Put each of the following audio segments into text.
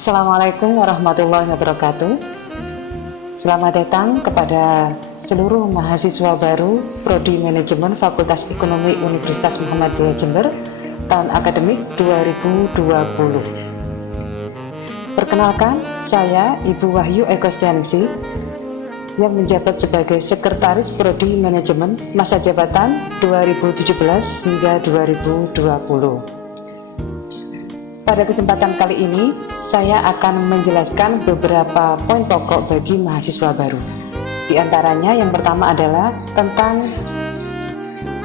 Assalamualaikum warahmatullahi wabarakatuh. Selamat datang kepada seluruh mahasiswa baru Prodi Manajemen Fakultas Ekonomi Universitas Muhammadiyah Jember tahun akademik 2020. Perkenalkan, saya Ibu Wahyu Ekostianingsih yang menjabat sebagai Sekretaris Prodi Manajemen masa jabatan 2017 hingga 2020. Pada kesempatan kali ini, saya akan menjelaskan beberapa poin pokok bagi mahasiswa baru. Di antaranya yang pertama adalah tentang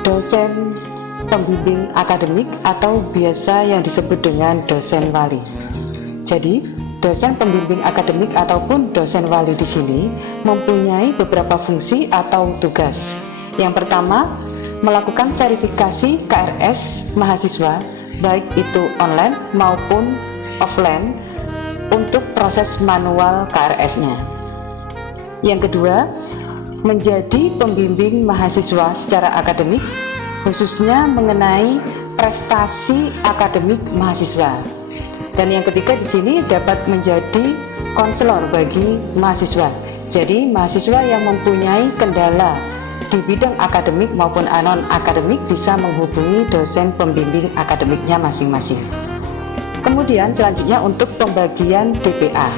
dosen pembimbing akademik atau biasa yang disebut dengan dosen wali. Jadi, dosen pembimbing akademik ataupun dosen wali di sini mempunyai beberapa fungsi atau tugas. Yang pertama, melakukan verifikasi KRS mahasiswa, baik itu online maupun offline, untuk proses manual KRS-nya. Yang kedua, menjadi pembimbing mahasiswa secara akademik, khususnya mengenai prestasi akademik mahasiswa. Dan yang ketiga di sini dapat menjadi konselor bagi mahasiswa. Jadi mahasiswa yang mempunyai kendala di bidang akademik maupun anon akademik bisa menghubungi dosen pembimbing akademiknya masing-masing. Kemudian selanjutnya untuk pembagian DPA.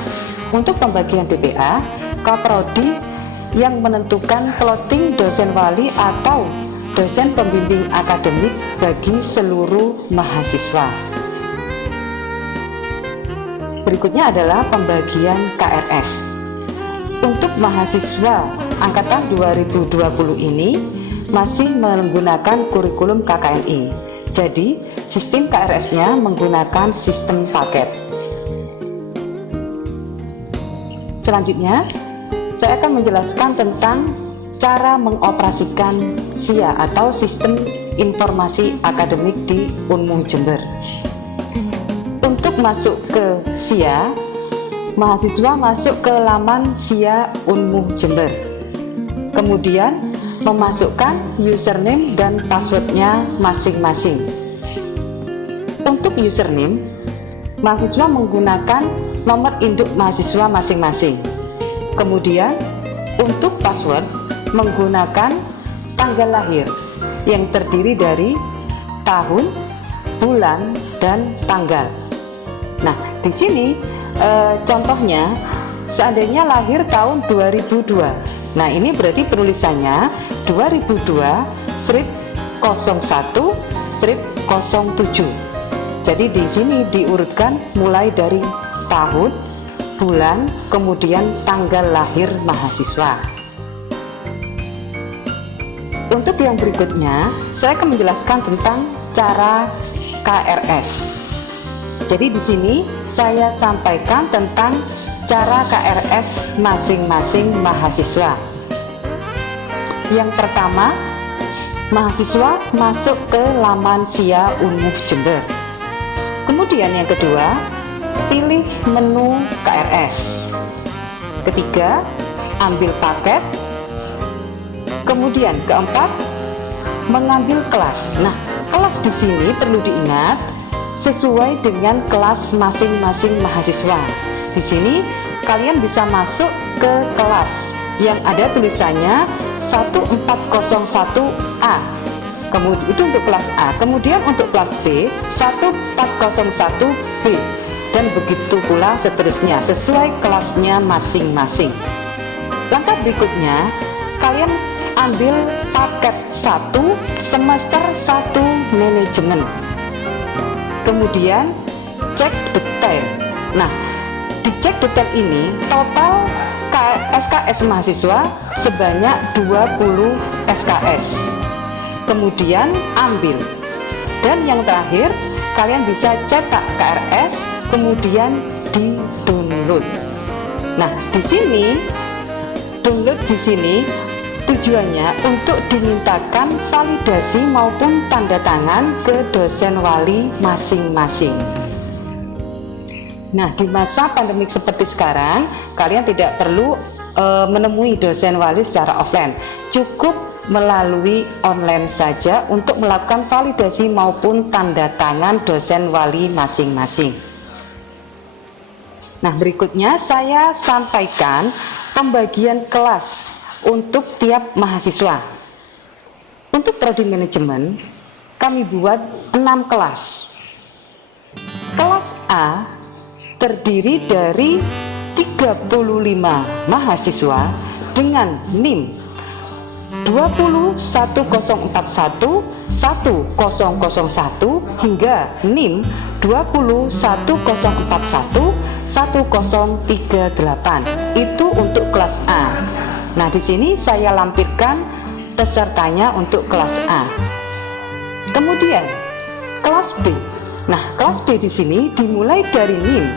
Untuk pembagian DPA, Kaprodi yang menentukan plotting dosen wali atau dosen pembimbing akademik bagi seluruh mahasiswa. Berikutnya adalah pembagian KRS. Untuk mahasiswa angkatan 2020 ini masih menggunakan kurikulum KKNI. Jadi, sistem KRS-nya menggunakan sistem paket. Selanjutnya, saya akan menjelaskan tentang cara mengoperasikan SIA atau Sistem Informasi Akademik di Unmu Jember. Untuk masuk ke SIA, mahasiswa masuk ke laman SIA Unmu Jember. Kemudian memasukkan username dan passwordnya masing-masing. Untuk username, mahasiswa menggunakan nomor induk mahasiswa masing-masing. Kemudian untuk password menggunakan tanggal lahir yang terdiri dari tahun, bulan, dan tanggal. Nah, di sini contohnya seandainya lahir tahun 2002. Nah, ini berarti penulisannya 2002-01-07. Jadi di sini diurutkan mulai dari tahun, bulan, kemudian tanggal lahir mahasiswa. Untuk yang berikutnya, saya akan menjelaskan tentang cara KRS. Jadi di sini saya sampaikan tentang cara KRS masing-masing mahasiswa. Yang pertama, mahasiswa masuk ke laman SIA Unmu Jember. Kemudian yang kedua, pilih menu KRS. Ketiga, ambil paket. Kemudian keempat, mengambil kelas. Nah, kelas di sini perlu diingat sesuai dengan kelas masing-masing mahasiswa. Di sini kalian bisa masuk ke kelas yang ada tulisannya 1401A. Kemudian itu untuk kelas A. Kemudian untuk kelas B 1401B, dan begitu pula seterusnya sesuai kelasnya masing-masing. Langkah berikutnya, kalian ambil paket 1 semester 1 manajemen. Kemudian cek detail. Nah, di cek detail ini total SKS mahasiswa sebanyak 20 SKS. Kemudian ambil. Dan yang terakhir, kalian bisa cetak KRS kemudian di-download. Nah, di sini download di sini tujuannya untuk dimintakan validasi maupun tanda tangan ke dosen wali masing-masing. Nah, di masa pandemik seperti sekarang, kalian tidak perlu menemui dosen wali secara offline. Cukup melalui online saja untuk melakukan validasi maupun tanda tangan dosen wali masing-masing. Nah, berikutnya saya sampaikan pembagian kelas untuk tiap mahasiswa. Untuk prodi manajemen, kami buat 6 kelas. Kelas A terdiri dari 35 mahasiswa dengan NIM 20141 1001 hingga NIM 21041 1038. Itu untuk kelas A. Nah, di sini saya lampirkan pesertanya untuk kelas A. Kemudian kelas B. Nah, kelas B di sini dimulai dari NIM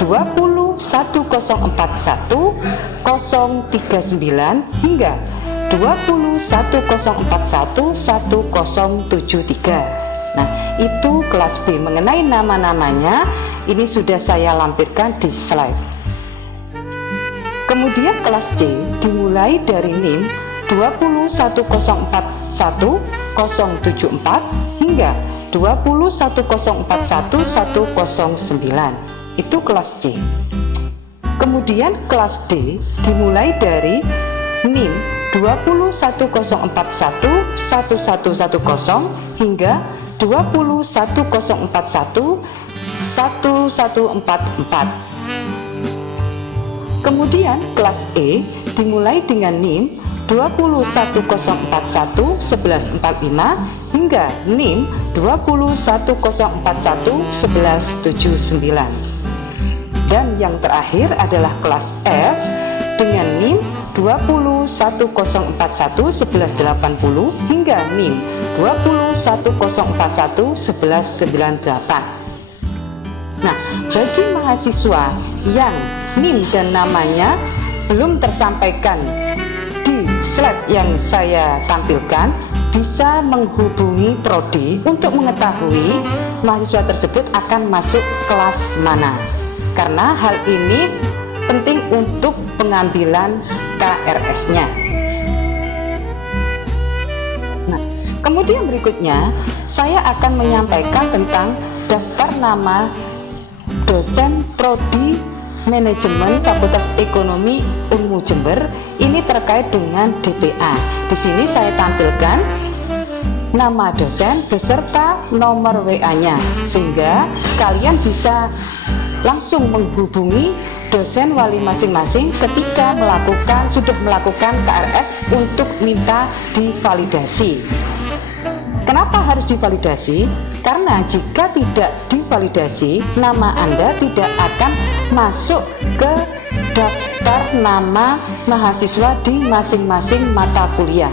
21041 039 hingga 21041 1073. Nah, itu kelas B. Mengenai nama-namanya, ini sudah saya lampirkan di slide. Kemudian kelas C dimulai dari NIM 21041 074 hingga 21041 109. Itu kelas C. Kemudian kelas D dimulai dari NIM 21041 1110 hingga 21041 1144. Kemudian kelas E dimulai dengan NIM 21041 1145 hingga NIM 21041 1179. Dan yang terakhir adalah kelas F dengan NIM 21041 1180 hingga NIM 21041 1198. Nah, bagi mahasiswa yang NIM dan namanya belum tersampaikan di slide yang saya tampilkan, bisa menghubungi prodi untuk mengetahui mahasiswa tersebut akan masuk kelas mana, karena hal ini penting untuk pengambilan KRS-nya. Nah, kemudian berikutnya saya akan menyampaikan tentang daftar nama dosen prodi manajemen Fakultas Ekonomi Unmu Jember. Ini terkait dengan DPA. Di sini saya tampilkan nama dosen beserta nomor WA-nya, sehingga kalian bisa langsung menghubungi dosen wali masing-masing ketika sudah melakukan KRS untuk minta divalidasi. Kenapa harus divalidasi? Karena jika tidak divalidasi, nama Anda tidak akan masuk ke daftar nama mahasiswa di masing-masing mata kuliah.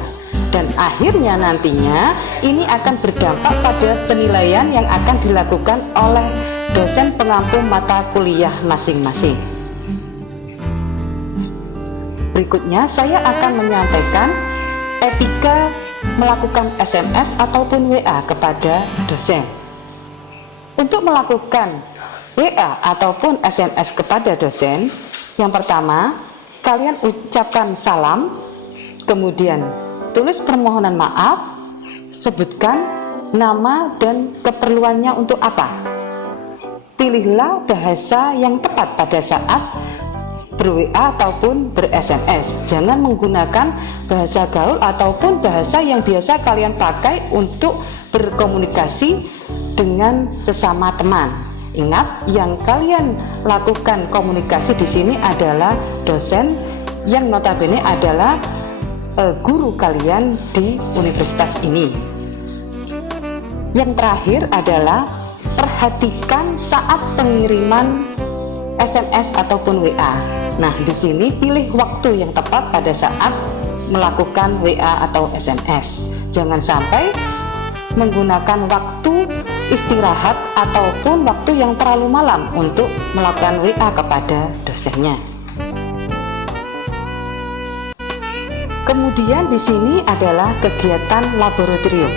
Dan akhirnya nantinya ini akan berdampak pada penilaian yang akan dilakukan oleh dosen pengampu mata kuliah masing-masing. Berikutnya saya akan menyampaikan etika melakukan SMS ataupun WA kepada dosen. Untuk melakukan WA ataupun SMS kepada dosen, yang pertama, kalian ucapkan salam, kemudian tulis permohonan maaf, sebutkan nama dan keperluannya untuk apa. Pilihlah bahasa yang tepat pada saat ber-WA ataupun ber-SMS. Jangan menggunakan bahasa gaul ataupun bahasa yang biasa kalian pakai untuk berkomunikasi dengan sesama teman. Ingat, yang kalian lakukan komunikasi di sini adalah dosen yang notabene adalah guru kalian di universitas ini. Yang terakhir adalah perhatikan saat pengiriman SMS ataupun WA. Nah, di sini pilih waktu yang tepat pada saat melakukan WA atau SMS. Jangan sampai menggunakan waktu istirahat ataupun waktu yang terlalu malam untuk melakukan WA kepada dosennya. Kemudian di sini adalah kegiatan laboratorium.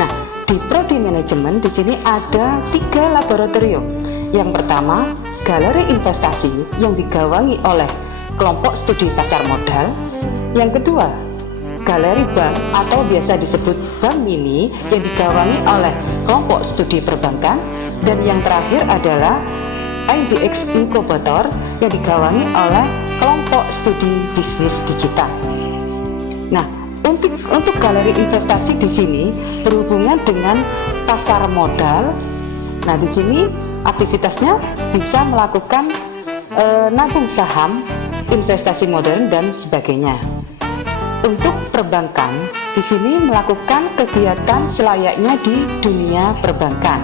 Nah, di prodi manajemen di sini ada 3 laboratorium. Yang pertama, galeri investasi yang digawangi oleh kelompok studi pasar modal. Yang kedua, galeri bank atau biasa disebut bank mini yang digawangi oleh kelompok studi perbankan. Dan yang terakhir adalah IDX Inkubator yang digawangi oleh kelompok studi bisnis digital. Nah, untuk galeri investasi di sini berhubungan dengan pasar modal. Nah, di sini aktivitasnya bisa melakukan nabung saham, investasi modern dan sebagainya. Untuk perbankan, di sini melakukan kegiatan selayaknya di dunia perbankan.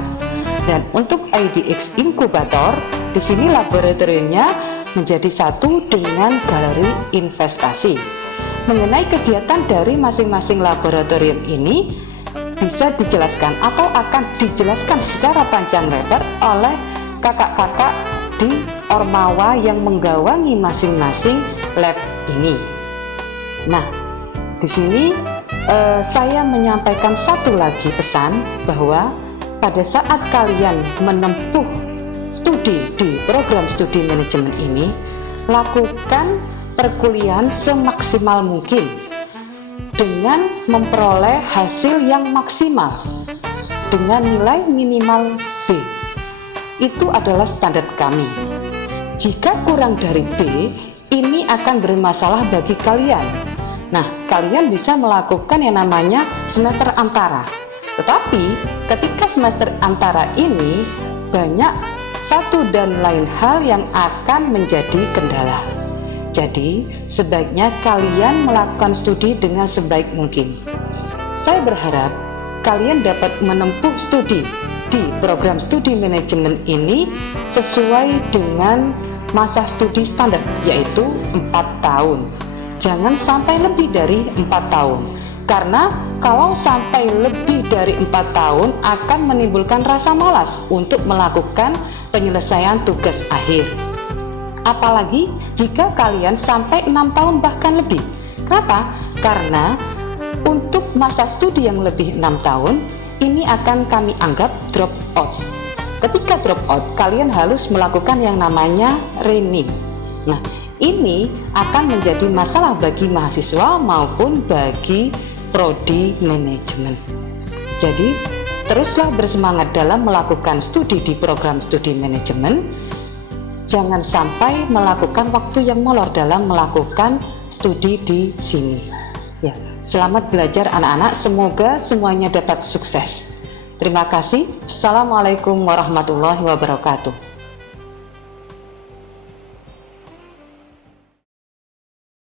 Dan untuk IDX Inkubator, di sini laboratoriumnya menjadi satu dengan galeri investasi. Mengenai kegiatan dari masing-masing laboratorium ini bisa dijelaskan atau akan dijelaskan secara panjang lebar oleh kakak-kakak di Ormawa yang menggawangi masing-masing lab ini. Nah, di sini saya menyampaikan satu lagi pesan bahwa pada saat kalian menempuh studi di program studi manajemen ini, lakukan perkuliahan semaksimal mungkin dengan memperoleh hasil yang maksimal dengan nilai minimal B. Itu adalah standar kami. Jika kurang dari B, ini akan bermasalah bagi kalian. Nah, kalian bisa melakukan yang namanya semester antara. Tetapi ketika semester antara ini banyak satu dan lain hal yang akan menjadi kendala. Jadi, sebaiknya kalian melakukan studi dengan sebaik mungkin. Saya berharap kalian dapat menempuh studi di program studi manajemen ini sesuai dengan masa studi standar, yaitu 4 tahun. Jangan sampai lebih dari 4 tahun. Karena kalau sampai lebih dari 4 tahun akan menimbulkan rasa malas untuk melakukan penyelesaian tugas akhir. Apalagi jika kalian sampai 6 tahun bahkan lebih. Kenapa? Karena untuk masa studi yang lebih 6 tahun ini akan kami anggap drop out. Ketika drop out, kalian harus melakukan yang namanya rename. Nah, ini akan menjadi masalah bagi mahasiswa maupun bagi prodi manajemen. Jadi, teruslah bersemangat dalam melakukan studi di program studi manajemen. Jangan sampai melakukan waktu yang molor dalam melakukan studi di sini. Ya, selamat belajar anak-anak, semoga semuanya dapat sukses. Terima kasih. Assalamualaikum warahmatullahi wabarakatuh.